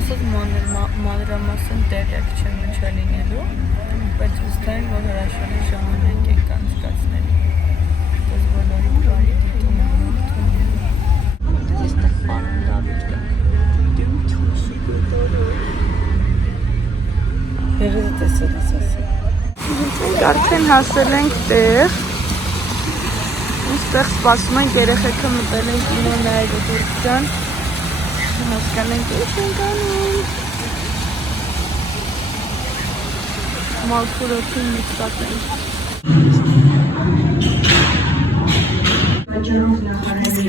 ասած մանրամասն տեղյակ չեմ ինչա լինելու, բայց վստահ եմ, որ հրաշալի ժամանակ եք անցկացնելու։ Դες բոլորի բարի դիտում եմ մաղթում։ Այստեղ պարոն Դավիթ կա։ Երևի տեսել ես ասել։ Մենք արդեն հասել ենք տեղ։ Այստեղ սպասում ենք երեխեքը մտել են կինո նայելու դուրսան։ Հասկանենք ինչ ենք անում։ Մալքուրոքին միտված ենք։ Վաճառող նախարարի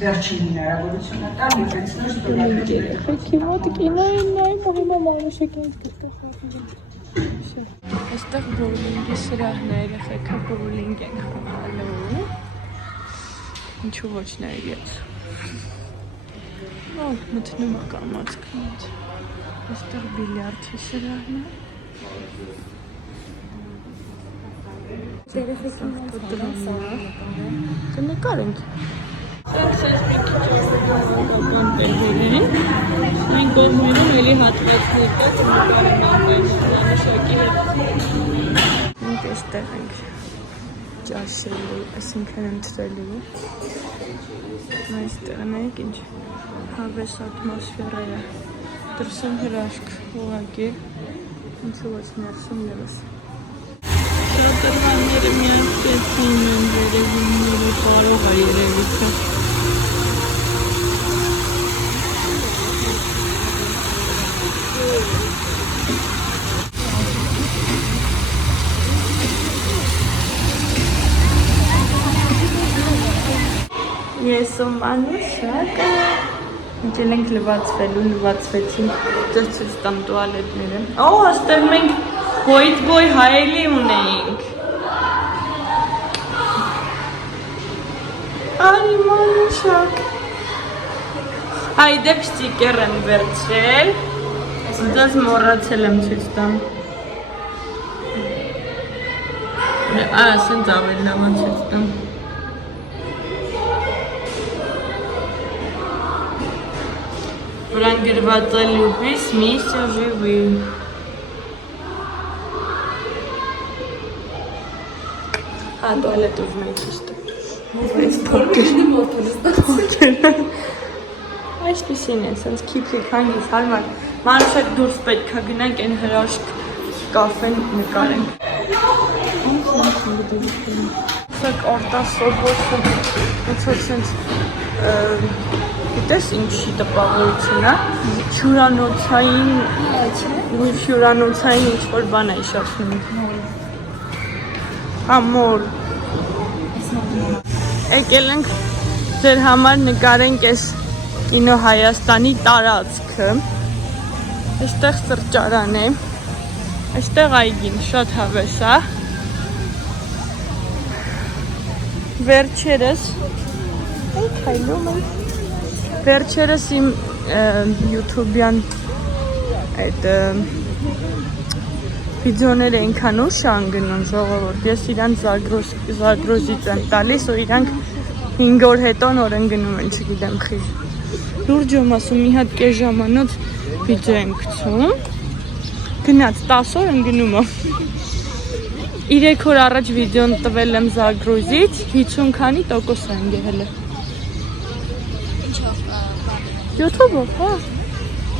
վերջին հնարավորությունը տա մի պենսնոր ստորագրել։ Երեխեքի մոտ կինո են նայում, հիմա մանուշեք ենք դրտեղ շարժում։ Այստեղ բոուլինգի սրահն է, երեխեքը բոուլինգ են խաղալու։ Ինչու ոչ նայեց։ Մտնում է կամացքը մոտ։ Այստեղ բիլիարդի սրահն է։ Երեխեքին կնկարենք։ Սենց մի քիչ ավանդական տեղերի։ Այն կողմերում էլի հատվածներ կա, նկարում ենք նշակի հետ։ Մենք այստեղ ենք ճաշելու, այսինքն ընթրելու։ Այստեղ նայեք ինչ հավես ատմոսֆերա է։ Դրսում հրաշք ուղղակի, ինչու ոչ ներսում ևս։ Շատրվանները միայն պետքին են երևումները կարող է երևիքը։ Ես ու Մանուշակը ընկել ենք լվացվելու, լվացվեցինք, ձեզ ցույց տամ տուալետները։ Այստեղ մենք White Boy հայելի ունեինք։ Այ Մանուշակ։ Այդեպ ստիկեր եմ վերցրել։ Դες մոռացել եմ ցույց տամ։ Ասենց ավելի լավ ցույց տամ։ Վրան գրված է լյուբիս միսը ժիվի։ Տուալետ ուզում էի ցույց տամ։ Այսպիսին է, սենց քիփրիկ հանգիս հարմար։ Մանուշակ դուրս պետք է գնանք, այն հրաշք կաֆեն նկարենք։ Սակ արտասոբոցը, ոնց որ սենց գիտես ինչի տպավորություն է, հյուրանոցային ինչ-որ բան է իշացնում։ Ամոր։ Եկել ենք ձեր համար նկարենք այս կինո Հայաստանի տարածքը։ Այստեղ սրճարան է, այստեղ այգին շատ հավես է։ Վերջերս իմ YouTube-յան այդ վիդեոներ այնքան ուշ են գնում ժողովուրդ, ես իրանց Զագրոզից եմ տալիս ու իրանք 5 օր հետո նոր են գնում են, չգիտեմ խի։ Լուրջ եմ ասում, մի հատ կես ժամանոց վիդեո եմ գցում, գնաց 10 օր են գնում եմ։ 3 օր առաջ վիդեոն տվել եմ Զագրոզից, 50 քանի տոկոս են գերել։ YouTube-ով, հա։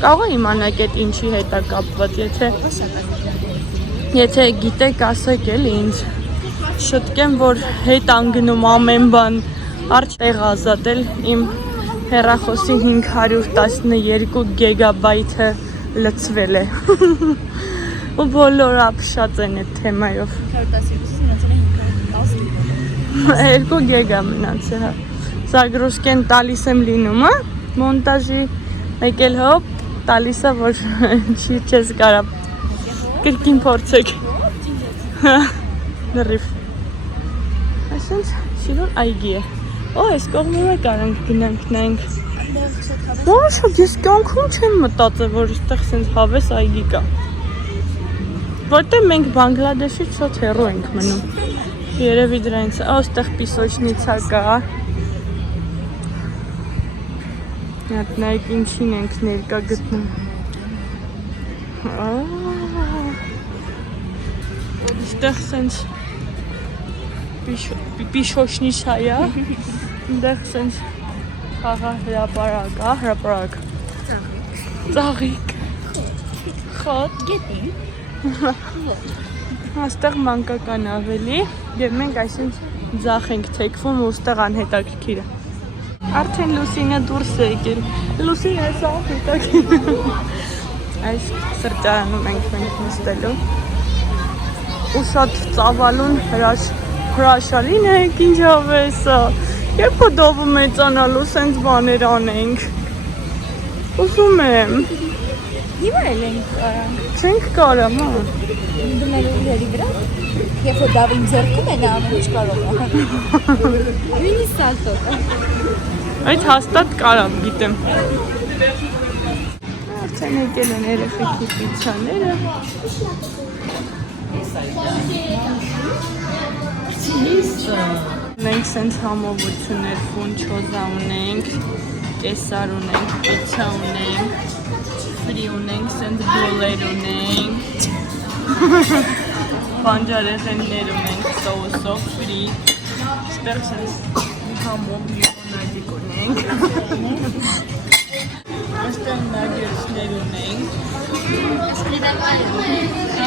Կարող է իմանաք այդ ինչի հետ է կապված, եթե գիտեք ասեք էլի ինձ, շտկեմ, որ հետ անգնում ամեն բան, արջ տեղ ազատել իմ հեռախոսի 512 գեգաբայթը լցվել է։ Ու բոլոր ապշած են այդ թեմայով։ 2 գեգա մնացել, հա։ Զագրոսկեն տալիս եմ լինում, հա, մոնտաժի եկել հոպ, տալիս է, որ չի չես կարա կրկին փորձեք։ Նռիվ։ Այսինքն սիրուն այգի է։ Այս կողմում է կարանք գնանք նայենք։ Ո՞նց ես կյանքում չեմ մտածել, որ այստեղ սենց հավես այգի կա։ Որտեղ մենք Բանգլադեշից շատ հեռու ենք մնում։ Երևի դրանից, այստեղ պիսոչնիցա կա։ Այդ նայեք ինչին ենք ներկա գտնում։ Այստեղ սենց պիշոշնիչայա, այնտեղ սենց խաղա հրապարակ, հրապարակ։ Ծաղիկ։ Խոտ։ Գետի։ Այստեղ մանկական ավելի և մենք այսինչ ձախ ենք թեքվում ու ստեղ անհետաքրքիր է։ Արդեն Լուսինը դուրս է եկել։ Լուսին այս անհետաքրքիր։ Այս սրճարանում ենք մենք նստելու։ Ու շատ ծավալուն հրաշալին ենք, ինչ ավես է։ Երբ որ դովում մեծանալու սենց բաներ անենք։ Ուզում եմ։ Հիմա էլ ենք կարան։ Չենք կարամ, հա։ Դնելու իրերի վրա։ Երբ որ դավին ձեռքում է, նա ամեն ինչ կարող է։ Նույնիսկ սալտո։ Այդ հաստատ կարամ, գիտեմ։ Արդեն եկել են երեխեքի պիցցաները։ Մենք սենց համովություններ ֆունչոզա ունենք, կեսար ունենք, պիցցա ունենք, ֆրի ունենք, սենց բոլեր ունենք, բանջարեղեններ ունենք, սոուսով ֆրի, ստեղ սենց համով միոնադիկ ունենք, այստեղ նագերսներ ունենք,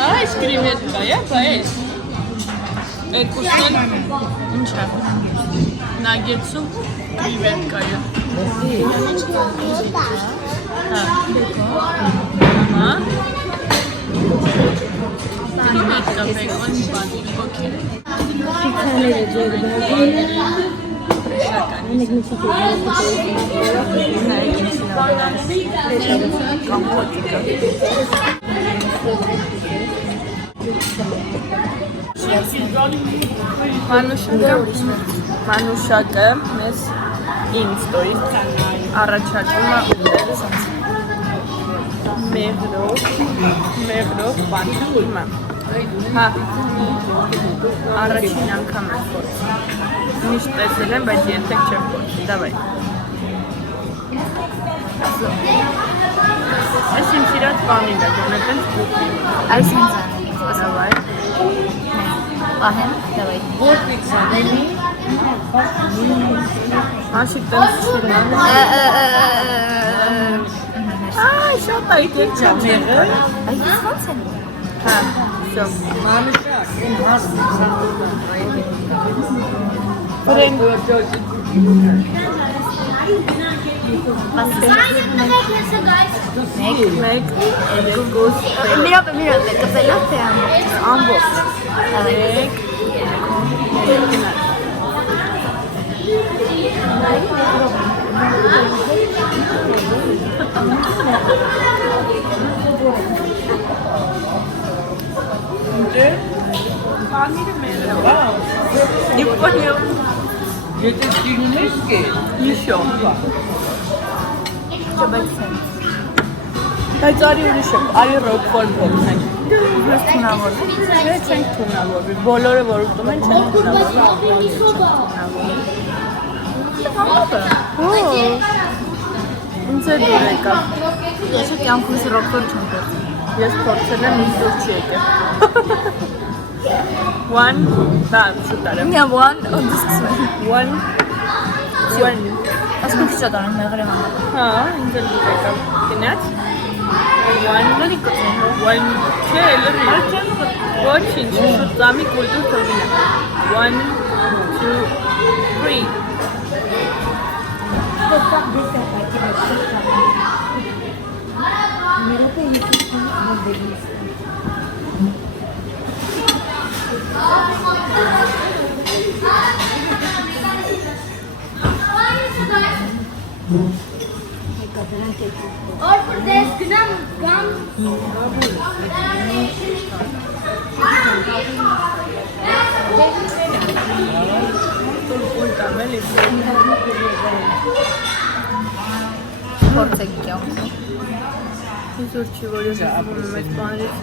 այս կրիվետկա է, բայց Երկուսն ինչ է, նագեցում կրիվետկայը։ Հա, կրիվետկա, բեկոն, բանիկ, ոքեր։ Շիքաները ձերբագները։ Անեք մի չիք Մանուշակը մեզ ինձ տորից առաջարկում է ուտել մեղրով բանջը իմը։ Հա, առաջին անգամ եմ փորձում։ Միշտ տեսել եմ, բայց երբեք չեմ փորձել։ Դավայ։ Այս իմ սիրած բանին է, գոնետենց բուտի։ Այս հենց անենք, Դավայ։ Ահեմ, դավայ։ Աշի տենց չիրն է։ Այ, շատ այդ եկ չեմ եղել։ Այս ոնց են։ Հա, շո։ Վրենք։ Մեկ, երկուս, Մի րոպե, կպել է, թե ամբողջ։ մեկ, երկու։ Քանիրը մեր է, վաու։ Իպոնյո։ Եթե ստինում ես կե։ Իշո։ Չբեցեն։ Բայց արի ուրիշ է, արի ռոկֆոր փորձենք։ Ես թունավոր։ Չէ, չենք թունավորվի, բոլորը որ ուտում են չենք թունավորվի։ Ինձ է դուր եկավ։ Ես կյանքումս ռոկֆոր չեմ փորձել։ Ես փորձել եմ, ինձ դուր չի եկել։ One, դա շուտ արեմ։ Նյա one, դիսկսում է։ One, Ասում քիչ ադարեմ մեղրը համար։ հա, ինձ է դուր եկավ։ Գնաց։ One, չէ, լրի։ Ոչինչ, շուտ ծամի կուլտուր թողին է։ 1, 2, 3։ और प्रदेश ग्राम गांव Փորձեք կյանքում։ Իզուր չի, որ ես ուզում եմ այդ բաներից։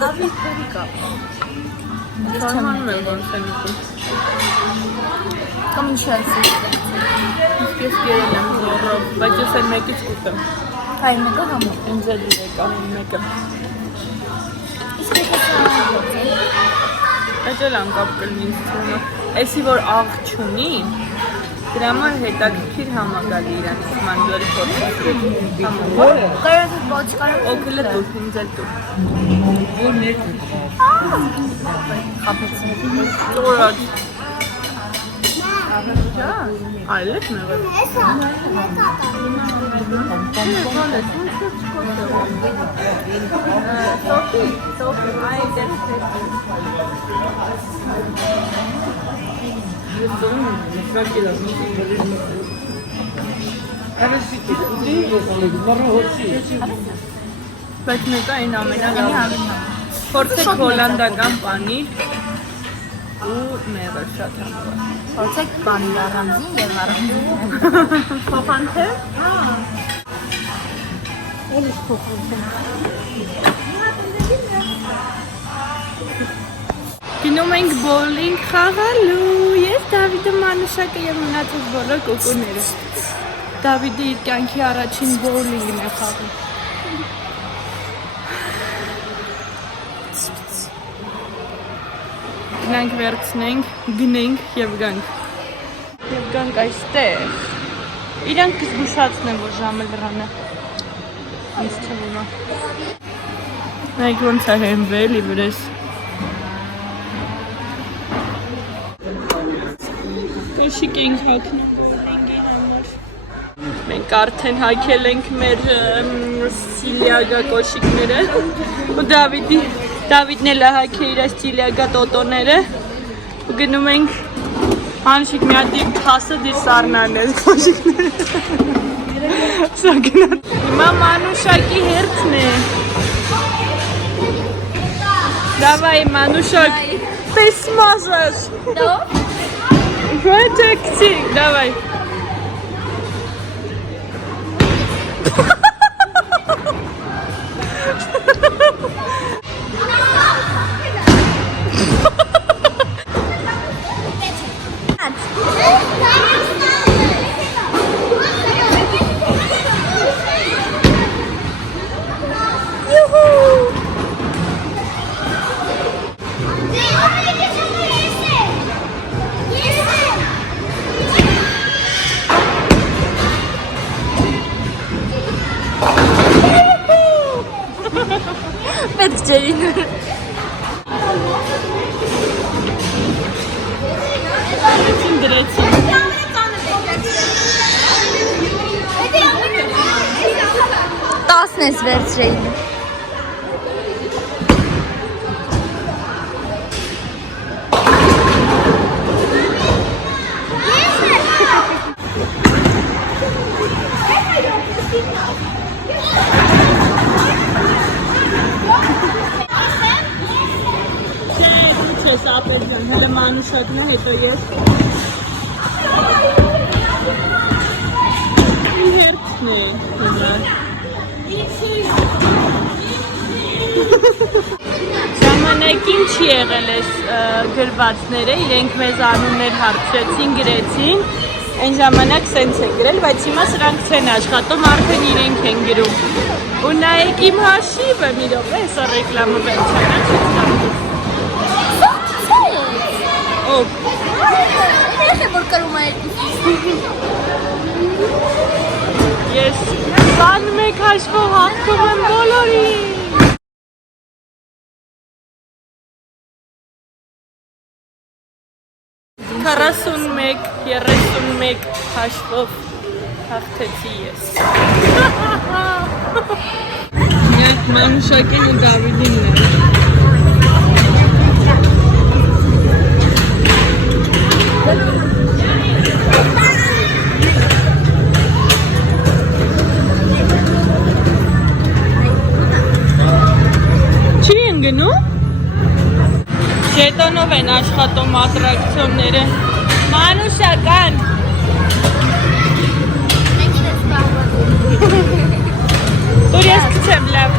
Հավի քերի կա։ Հարմանում եմ ոնց եմ իքում։ Կամ ինչ ասի։ Իսկ ես կերել եմ զորով, բայց ես այն մեկից կուտեմ։ Հայ մեկը համը։ Ինձ էլ իրեք անում մեկը։ Իսկ եկը սանալով է։ Այդ էլ անկապ կլինի ինձ թվում է։ Էսի որ աղ չունի, դրա համար հետաքրքիր համագալի իրանից մանջորի փորձը։ Կարոտ ոչ կարոտ։ Օգլը դուր, ինձ էլ դուր։ Որ ներքո։ Խապեցին։ Ծորած։ Այլ եք մեղել։ Սոփի, այ դեպք բայց մեկը այն ամենալավ փորձեք հոլանդական պանիր ու մեղր շատ համով Փորձեք բանի առանձին եւ առանձին։ փոխանթե Էլի փոխանթե։ գնում ենք բոուլինգ խաղալու ես Դավիթը Մանուշակը եւ մնացած բոլոր կոկոները Դավիթը իր կյանքի առաջին բոուլինգն է խաղում գնանք վերցնենք գնենք եւ գանք այստեղ իրանք զգուշացնեն որ ժամը լրանը ինձ թվում է նայեք ոնց է հենվել ի վրես Կոշիկ ենք հագնում բոլինգի համար մենք արդեն հագել ենք մեր սիլիագա կոշիկները ու Դավիթն էլ հագել իր սիլիագա տոտոները ու գնում ենք Հանշիկ մի հատ հասը դիր սառնան ես կոշիկները սա գնան հիմա Մանուշակի հերթն է Դավայ Մանուշակ պես մազաշ Protecting, давай. Պետք ջերին Դրեցին Տասն ես վերցրեին Չես ապերջան, հելը Մանուշակն է, հետո ես Իմ հերթն է Ժամանակին չի եղել ես գրվածները, իրենք մեզ անուններ հարցրեցին, գրեցին Այն ժամանակ սենց է գրել, բայց հիմա սրանք չեն աշխատում, արդեն իրենք են գրում Ու նայեք իմ հաշիվը մի րոպե, հեսա ռեկլամը վերջանա չեց կամուս Ով Ես է որ կրում է Ես 21 հաշվով հաղթում եմ բոլորին 31 հաշվով հաղթեցի ես Միակ Մանուշակին ու Դավիթին է Չի են գնում? Ժետոնով են աշխատում ատրակցիոնները Մանուշական Դուր ես կցեմ լավ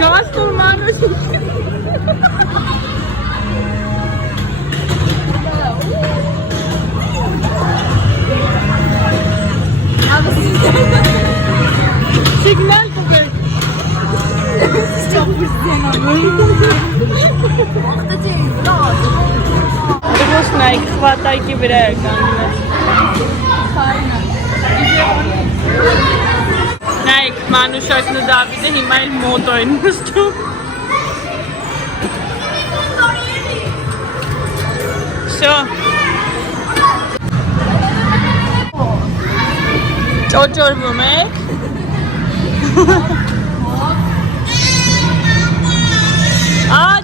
Gaz Մանուշ Signal կուբեք Դրոս նայք խվատայքի վրա է կանգնես Նայք Մանուշակն ու Դավիդը հիմա էլ մոտո են նստում Շո Ճոճորվում եք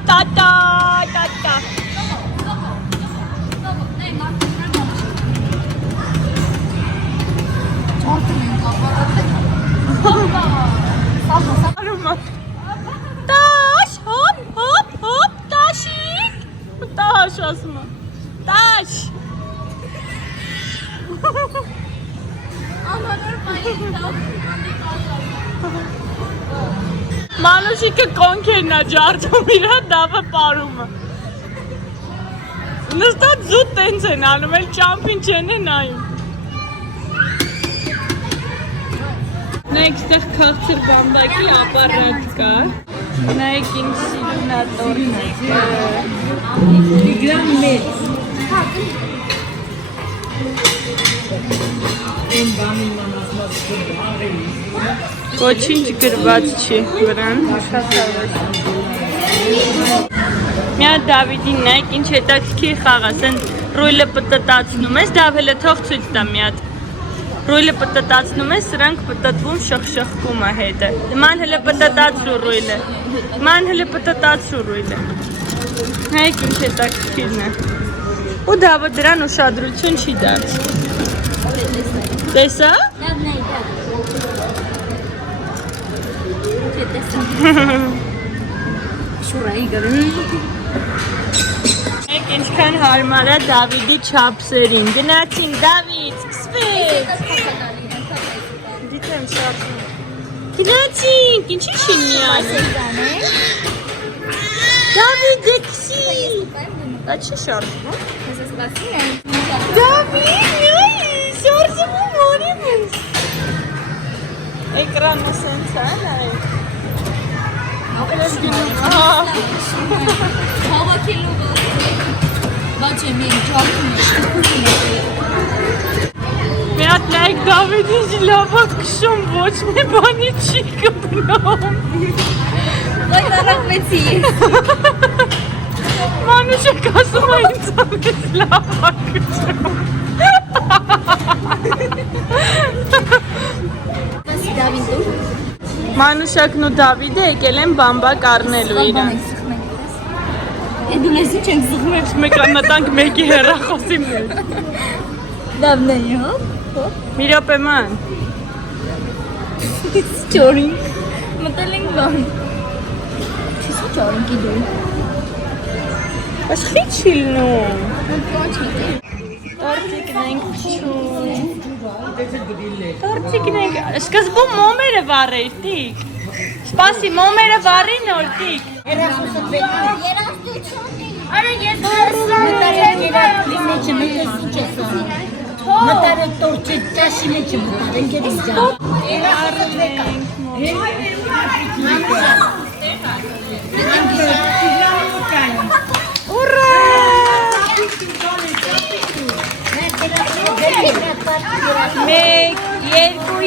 Տատա Տաշ, հոպ, հոպ, հոպ, տաշիկ Տաշ ասում Տաշ Մանուշիկը կոնքերն է ջարդում իրա դավը պարումը Նստած զուտ տենց են անում, էլ ճամպին չեն է նայում Նայք ստեղ քաղցր բամբակի ապարատ կա Նայք ինձ սիրունատորնիկը Տիգրան մեծ Եմ բանի մանասմաց կրբարի Ոչինչ գրված չի վրան Միա Դավիդին նայք ինչ հետաքրքիր խաղ ասեն ռույլը պտտացնում ես Դավելը թող ցույց տա մի հատ Ռույլը պտտացնում ես սրանք պտտվում շխշխկում է հետը Ման հələ պտտացրու ռույլը Ման հələ պտտացրու ռույլը Նայք ինչ հետաքրքիրն է Ու Դավը դրան ուշադրություն չի դարձ Տեսա Շուրայի գրում Մեկ ինչքան հարմար է Դավիդի չապսերին Գնացին Դավիդ, սկսվեց Դիտեմ շապսին Գնացինք, ինչի շին միանում Դավիդ դեքսի Դա չի շարժվում Դավիդ, շարժվում որիմ ես Էկրանը սենց է, նայք Հավաքելու Բայց եմ եմ ճարդում Մի հատ նայք Դավիդի լավակ կշում ոչ մի բանի չի կպնում Բայց առակվեցի Մանուշակ ասում է ինձ ամես լավակ կշում Մանուշակն ու Դավիդը եկել են բամբակ առնելու իրան Դու ես ինչ ենք զղում Մենք մեկ մտանք մեկի հեռախոսի մեջ Դավն է հո Մի րոպե ման Ճորին Մտել ենք բան Չես ճորինքի դու Բայց խիչ իլնում Տորտիկն ենք չում Տորտիկն ենք Սկզբում մոմերը վառեիր տիկ Սպասի մոմերը վառի նոր տիկ Արա ես Մտարը տորճի ճաշի մեջ մտարեն գերիս ճան Ուրա Մեկ, երկու,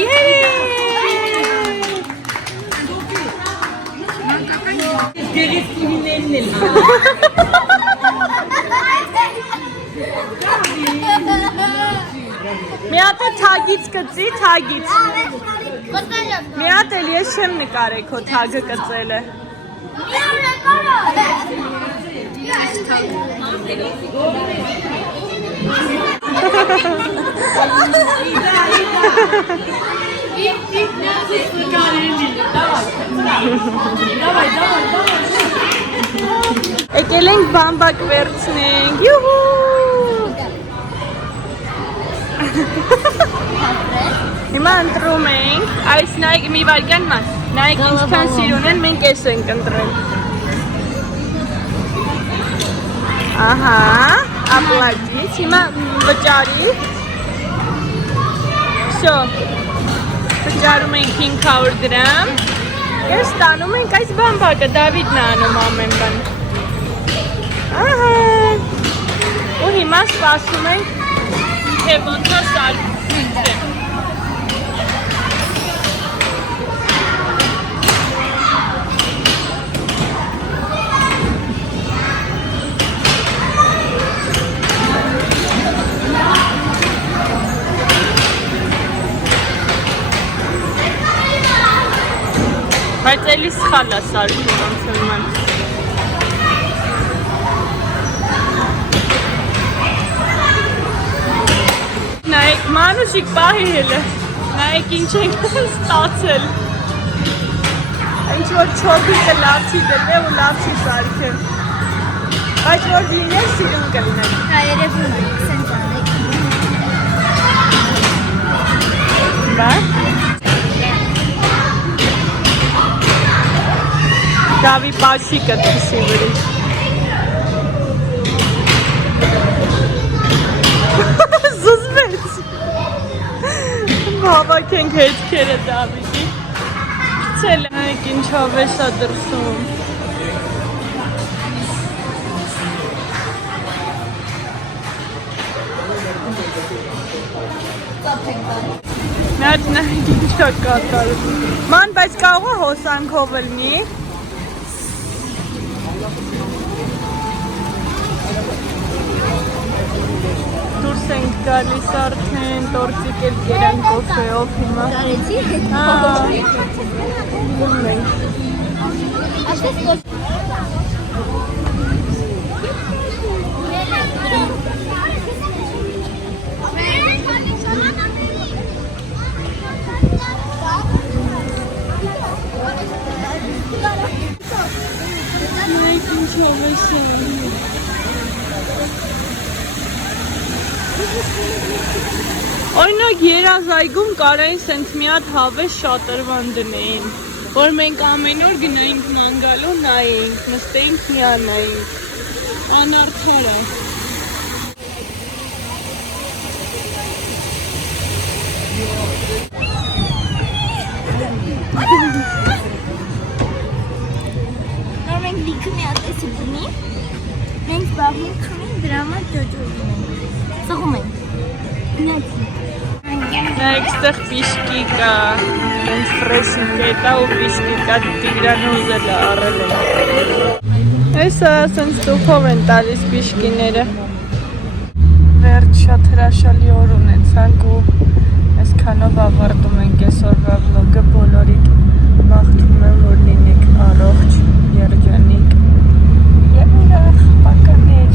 Գերիս կինիներն էլ Մի հատ է թագից կծի, թագից Մի հատ էլ ես չեմ նկարել քո թագը կծել է Եկել ենք բամբակ վերցնենք, յուհու Հիմա ընտրում ենք, այս նայք մի վարկյան մաս, նայք ինչքան սիրուն են, մենք ես ենք ընտրել։ Ահա, ապլատից, հիմա վճարի։ Շո, վճարում ենք 500 դրամ, ես տանում ենք այս բամբակը, Դավիդն անում ամեն բան։ Ահա, ու հիմա սպասում ենք, թե ոնց է սարքվում։ Բայց էլի սխալ է սարքում ոնց ման։ Նայեք, մանուշիկ պահի հելը, նայեք ինչ ենք ստացել։ Ինչ-որ չոքիկը լավ չի դրվե ու լավ չի սարքել։ Բայց որ լիներ սիրուն կլիներ։ Հա, երևում է, սենց անեք։ Բա։ Դավի պաշիկը թսի վրի։ Զզվեց։ Հավակ ենք հետքերը Դավիդի։ Քիցել ենք ինչով է սա դրսում։ Միած նայք ինչա կատարում։ Ման, բայց կարող է հոսանքով ելնի։ Դուրս ենք գալիս արդեն, տորտիկ էլ կերան կոֆեով հիմա։ Կարեցի հետ Ում ենք։ Աշտես կոր Նայք ինչով է սա։ Օրինակ երազայգում կարային սենց մի հատ հավես շատրվան դնեին, որ մենք ամեն օր գնայինք մանգալու նայեինք, նստեինք հիանայինք, անարդար է։ Նոր մենք լիքը մի ատեսի բնի, մենք բաղին չունին դրամա ջոջովում ենք, սղում ենք, նացի։ Նայք ստեղ պիշկի կա, հենց ֆրեսինգ հետա ու պիշկի կա, Տիգրանոզ էլ առել են։ Այսը սենց տուփով են տալիս պիշկիները։ Վերջ շատ հրաշալի օր ունեցանք ու այսքանով ավարտում ենք այսօրվա վլոգը, բոլորիդ մաղթում եմ, որ լինեք առողջ, երջանիկ և ուրախ, պականեր։